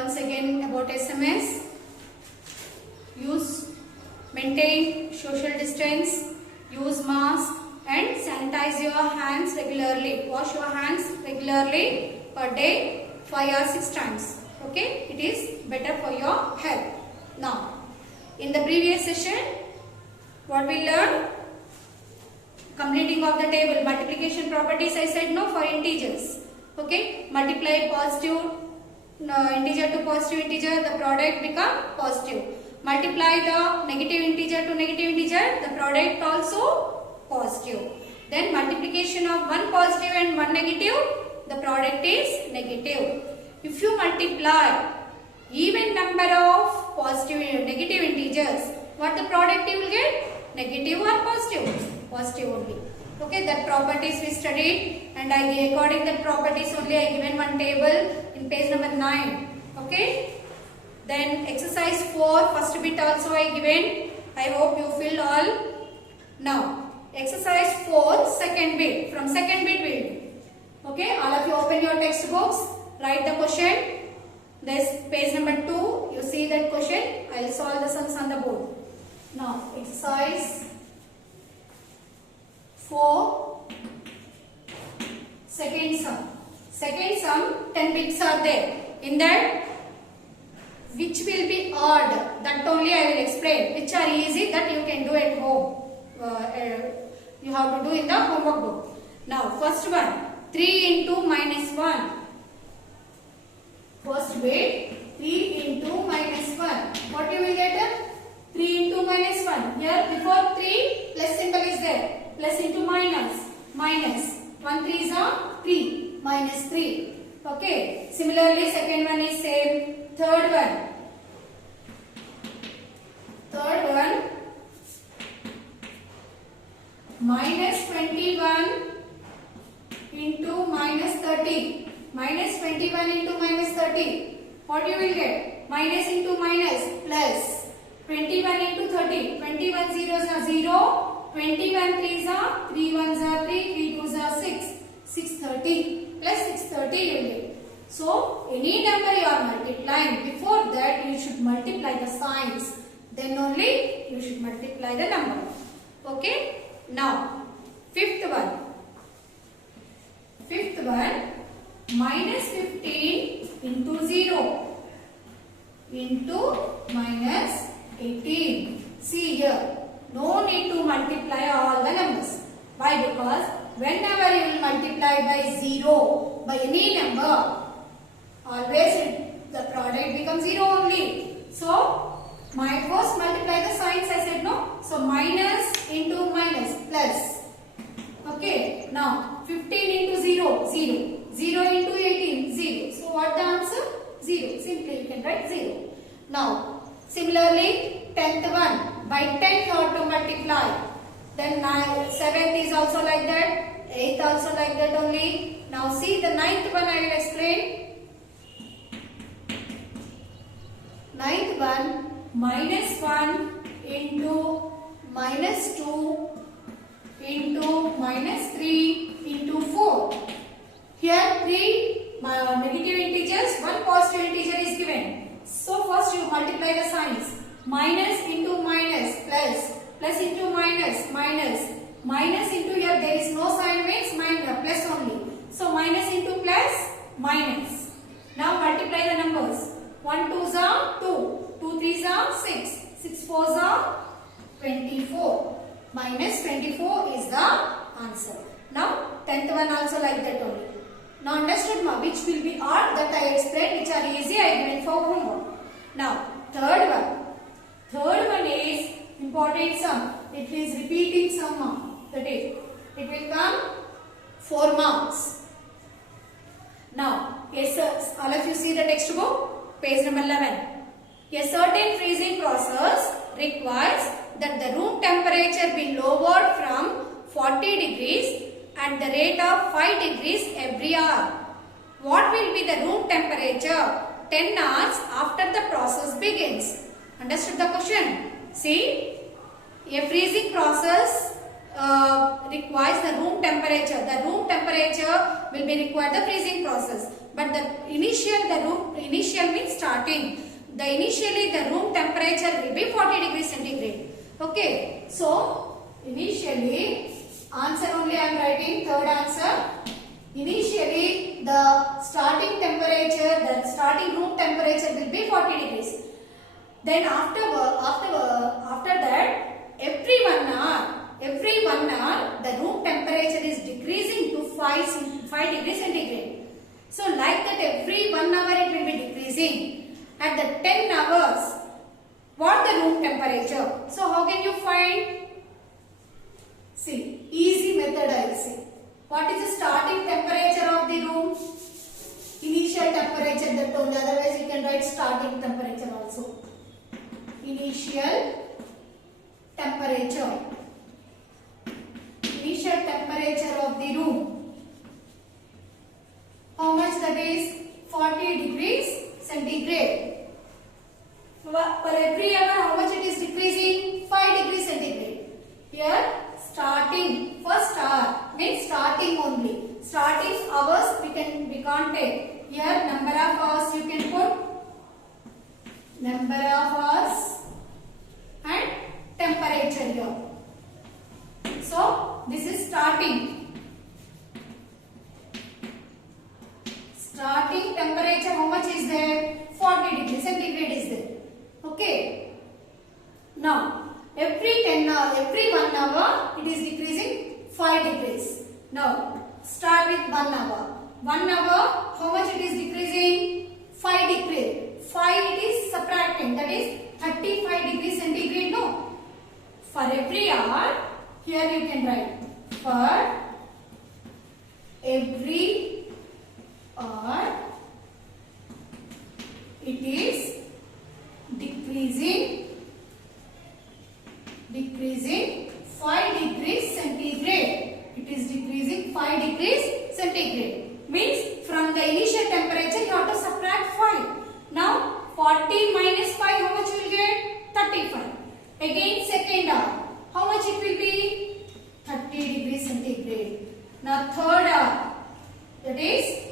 once again about SMS. Maintain social distance, use mask and sanitize your hands regularly. Wash your hands regularly per day 5 or 6 times. Okay, it is better for your health. Now, in the previous session, what we learned? Completing of the table, multiplication properties I said no for integers. Okay, multiply positive integer to positive integer, the product become positive. Multiply the negative integer to negative integer, the product also positive. Then multiplication of one positive and one negative, the product is negative. If you multiply even number of positive and negative integers, what the product you will get? Negative or positive? Positive only. Okay, that properties we studied, and according that properties only I given one table in page number 9. Okay. Then exercise 4 first bit also I given. I hope you fill all. Now exercise 4 second bit. From second bit we will. Okay, all of you open your textbooks. Write the question. This page number 2. You see that question. I will solve the sums on the board. Now exercise 4 second sum. Second sum 10 bits are there. In that, which will be odd, that only I will explain. Which are easy, that you can do at home. You have to do in the homework book. Now first one, 3 into minus 1. First bit, 3 into minus 1. What you will get? 3 into minus 1. Here before 3 plus symbol is there. Plus into minus. Minus. 1 3 is 3. Minus 3. Okay. Similarly second one is same. Third one. Minus 21 into minus 30. Minus 21 into minus 30. What you will get? Minus into minus plus 21 into 30. 21 zeros are 0. 21 3s are 3 1s are 3. 3 2s are 6. 630 plus 630 you will get. So any number you are multiplying, before that you should multiply the signs. Then only you should multiply the number. Okay. Now fifth one. Minus 15 into 0 into minus 18. See here. No need to multiply all the numbers. Why? Because whenever you will multiply by 0, by any number, always the product becomes 0 only. So, my first multiply the signs I said no. So, minus into minus plus. Okay. Now, 15 into 0, 0. 0 into 18, 0. So, what the answer? 0. Simply you can write 0. Now, similarly, 10th one. By 10 you have to multiply. Then 7th is also like that. 8th also like that only. Now see the 9th one I will explain. 9th one, minus 1 into minus 2 into minus 3 into 4. Here 3 negative integers, 1 positive integer is given. So first you multiply the signs. Minus into minus plus. Plus into minus, minus. Minus into here there is no sign means minus, plus only. So minus into plus, minus. Now multiply the numbers. 1 2s are 2. 2 3s are 6. 6 4s are 24. Minus 24 is the answer. Now 10th one also like that only. Now understood ma? Which will be odd, that I explained, which are easy I given for homework. Now third one. Third one is important sum. It is repeating sum. That is, it will come 4 marks. Now, yes, all of you see the textbook, page number 11. A certain freezing process requires that the room temperature be lowered from 40 degrees at the rate of 5 degrees every hour. What will be the room temperature 10 hours after the process begins? Understood the question? See, a freezing process requires the room temperature. The room temperature will be required the freezing process. but initial means starting. Initially the room temperature will be 40 degrees centigrade. Okay, so initially, answer only I am writing, third answer. Initially the starting temperature, the starting room temperature will be 40 degrees. Then after that, every 1 hour the room temperature is decreasing to 5 degrees centigrade. So like that, every 1 hour it will be decreasing. At the 10 hours, what the room temperature? So how can you find? See, easy method I will say. What is the starting temperature of the room? Initial temperature that only, otherwise you can write starting temperature also. Initial temperature. Initial temperature of the room. How much that is? 40 degrees centigrade. Per every hour, how much it is decreasing? 5 degrees centigrade. Here, starting first hour means starting only. Starting hours we can't take. Here, number of hours you can put. Number of hours and temperature here. So this is starting. Starting temperature, how much is there? 40 degrees centigrade is there. Okay. Now, every 1 hour it is decreasing 5 degrees. Now, start with 1 hour. 1 hour, how much it is decreasing? 5 degrees. 5 it is subtracting, that is 35 degrees centigrade. No. For every hour, here you can write. For every hour, it is decreasing 5 degrees centigrade. It is decreasing 5 degrees centigrade. Means from the initial temperature you have to subtract 5. Now 40 minus 5, how much you will get? 35. Again second hour, how much it will be? 30 degrees centigrade. Now third hour, that is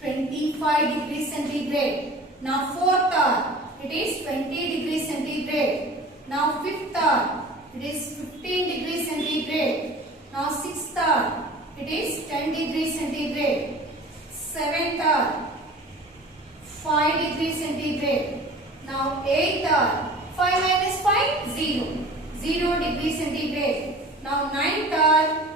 25 degrees centigrade. Now fourth hour, it is 20 degrees centigrade. Now fifth hour, it is 15 degrees centigrade. Now sixth hour, it is 10 degrees centigrade. Seventh hour, 5 degrees centigrade. Now eighth hour, 5 minus 5, 0. 0 degrees centigrade. Now ninth hour,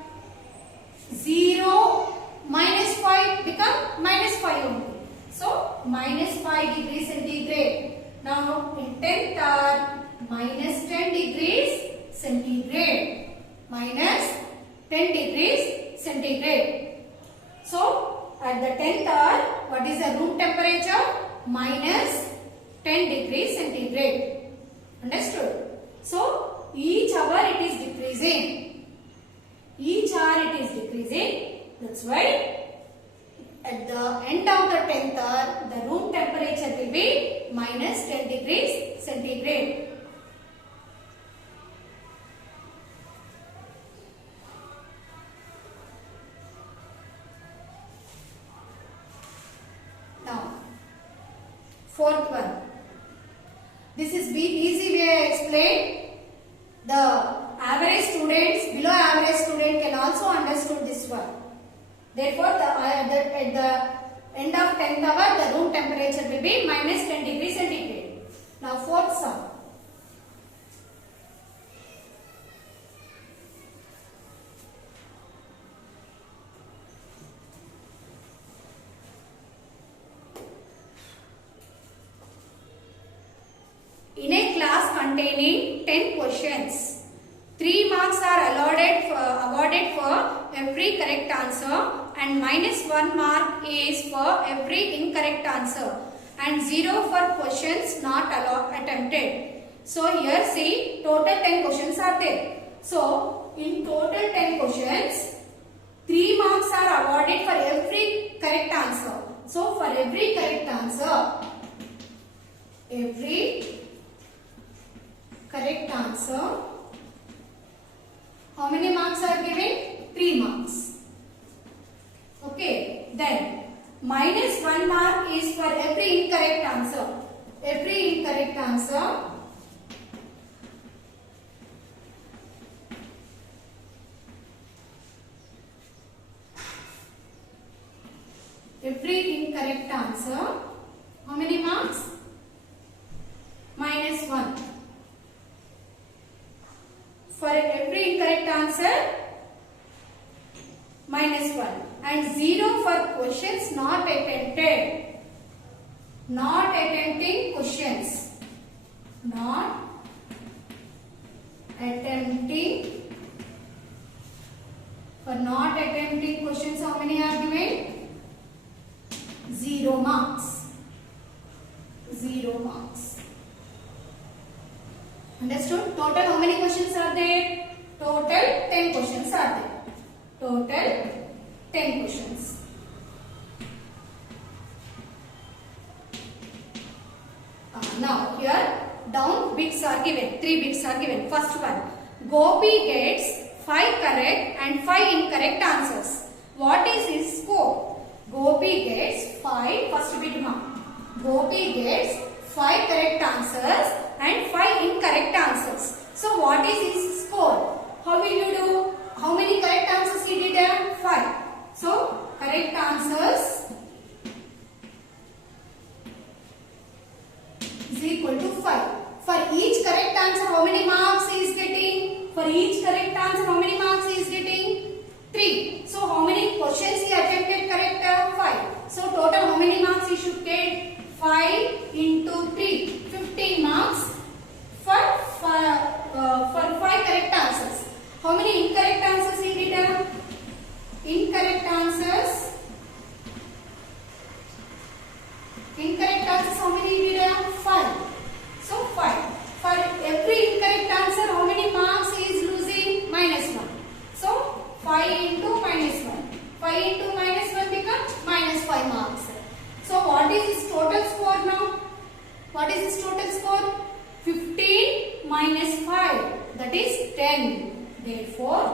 0 minus 5 become minus 5 only. So minus 5 degrees centigrade. Now in 10th hour, minus 10 degrees centigrade. Minus 10 degrees centigrade. So at the 10th hour, what is the room temperature? Minus 10 degrees centigrade. Understood? So each hour it is decreasing. Each hour it is decreasing. That's why at the end of the 10th hour, the room temperature will be minus 10 degrees centigrade. Now, fourth one. This is easy way I explain. The average students, below average student can also understood this one. Therefore, at the end of 10th hour, the room temperature will be minus 10 degrees centigrade. Now, fourth sum. In a class containing 10 questions, 3 marks are awarded for every correct answer and minus 1 mark is for every incorrect answer and 0 for questions not attempted. So here see, total 10 questions are there. So in total 10 questions, 3 marks are awarded for every correct answer. So for every correct answer, how many marks are given? 3 marks. Okay, then minus 1 every incorrect answer how many marks? -1. For every incorrect answer, -1. And 0 for questions not attempted. Not attempting questions. Not attempting. For not attempting questions, how many are given? 0 marks. 0 marks. Understood? Total how many questions are there? Total 10 questions are there. Total 10 questions. Now here down bits are given. 3 bits are given. First one. Gopi gets 5 correct and 5 incorrect answers. What is his score? Gopi gets 5. First bit mark. Gopi gets 5 correct answers and 5 incorrect answers. So what is his score? How will you do? How many correct answers he did? 5. So correct answers is equal to 5. For each correct answer, how many marks he is getting? For each correct answer, how many marks he is getting? 3. So how many questions he attempted correct? 5. So total how many marks he should get? 5 into 3. 15 marks for 5 correct answers. How many incorrect answers he did? Incorrect answers. Incorrect answers how many he did? 5. So 5. For every incorrect answer, how many marks he is losing? -1. So 5 into -1. 5 into -1 becomes -5 marks. So what is his total score now? What is his total score? 15 minus 5. That is 10. Therefore,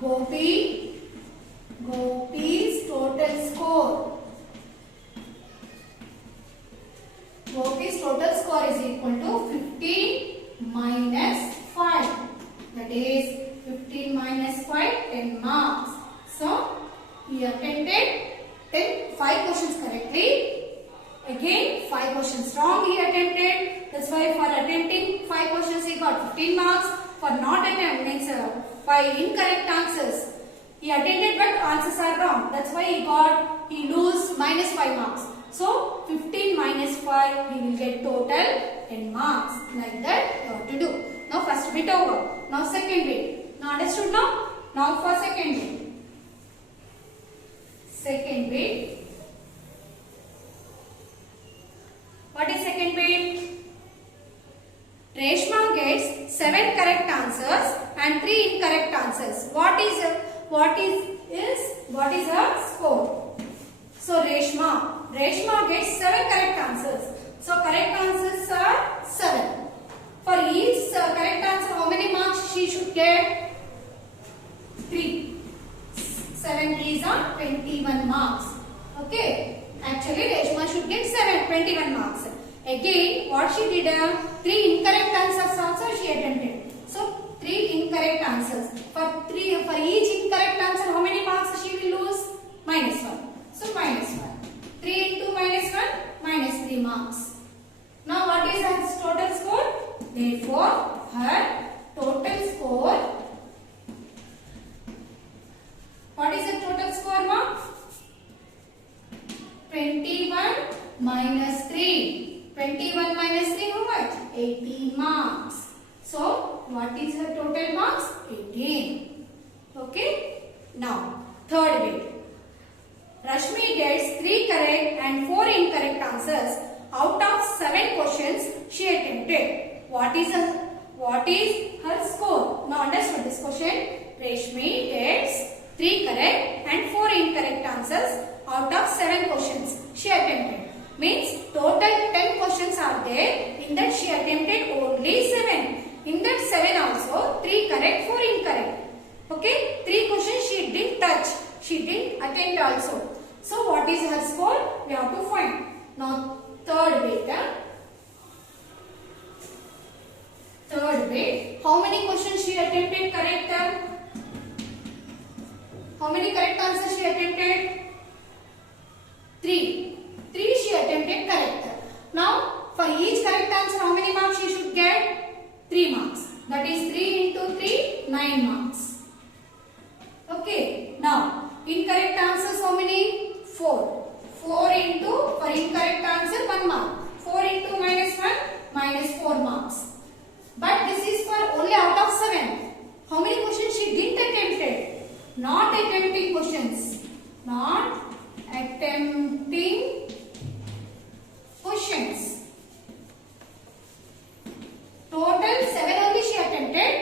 Gopi's total score. Gopi's total score is equal to 15 minus 5. That is 15 minus 5, 10 marks. So, he attempted 5 questions correctly. Again, 5 questions wrong he attempted. That's why for attempting 5 questions he got 15 marks. For not attempt means 5 incorrect answers. He attempted but answers are wrong. That's why he lose -5 marks. So 15 minus 5 he will get total 10 marks. Like that you have to do. Now first bit over. Now second bit. Now understood now? Now for second bit. Second bit. What is second bit? Reshma gets 7 correct answers and 3 incorrect answers. What is her score? So Reshma gets 7 correct answers. So correct answers are 7. For each correct answer, how many marks she should get? 3. 7 is on 21 marks. Okay. Actually, Reshma should get 21 marks. Again, what she did? 3 incorrect answers also she attempted. So 3 incorrect answers. For each incorrect answer, how many marks she will lose? -1. So -1. 3 into -1, -3 marks. Now what is her total score? Therefore, her total score. What is the total score, mark? 21 minus 3. 21 minus 3, how much? 18 marks. So, what is her total marks? 18. Okay. Now, third bit. Rashmi gets 3 correct and 4 incorrect answers out of 7 questions she attempted. What is her score? Now, understand this question. Rashmi gets 3 correct and 4 incorrect answers out of 7 questions she attempted. Means total 10 questions are there. In that she attempted only 7. In that 7 also 3 correct, 4 incorrect. Okay, 3 questions she didn't touch. She didn't attempt also. So what is her score? We have to find. Now third bit. calculate how many questions she attempted correct. How many correct answers she attempted? 3. 3 she attempted correct. Now for each correct answer how many marks she should get? 3 marks. That is 3 into 3, 9 marks. Okay. Now incorrect answers how many? 4. 4 into, for incorrect answer 1 mark. 4 into minus 1, minus 4 marks. But this is for only out of 7. How many questions she didn't attempt? Not attempting questions. Not attempting questions. Total 7 only she attempted.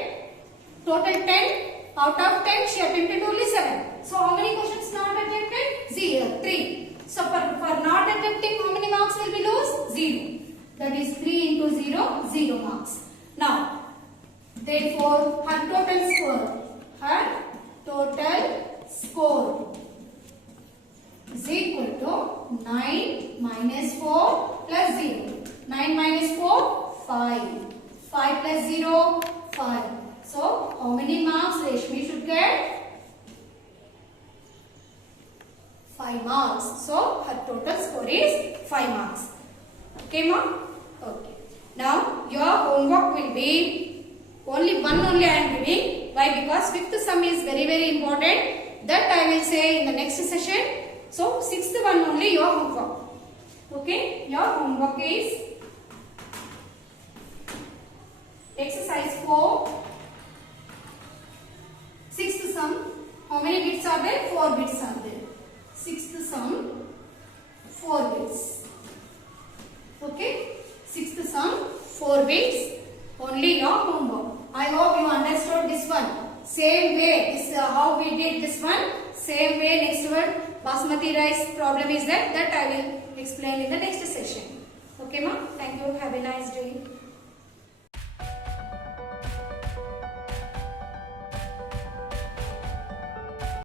Total 10. Out of 10 she attempted only 7. So how many questions not attempted? 0. 3. So for not attempting how many marks will be lose? 0. That is 3 into 0, 0 marks. Now, therefore, her total score is equal to 9 minus 4 plus 0. 9 minus 4, 5. 5 plus 0, 5. So, how many marks Reshmi should get? 5 marks. So, her total score is 5 marks. Okay, ma'am? Okay. Now, your homework will be only one only I am giving. Why? Because 5th sum is very, very important. That I will say in the next session. So, 6th one only your homework. Okay? Your homework is exercise 4. 6th sum. How many bits are there? 4 bits are there. 6th sum, 4 bits. Okay? 6th sum, 4 bits. Only your homework. I hope you understood this one. Same way, this how we did this one. Same way, next one, basmati rice problem is that I will explain in the next session. Okay, ma'am? Thank you. Have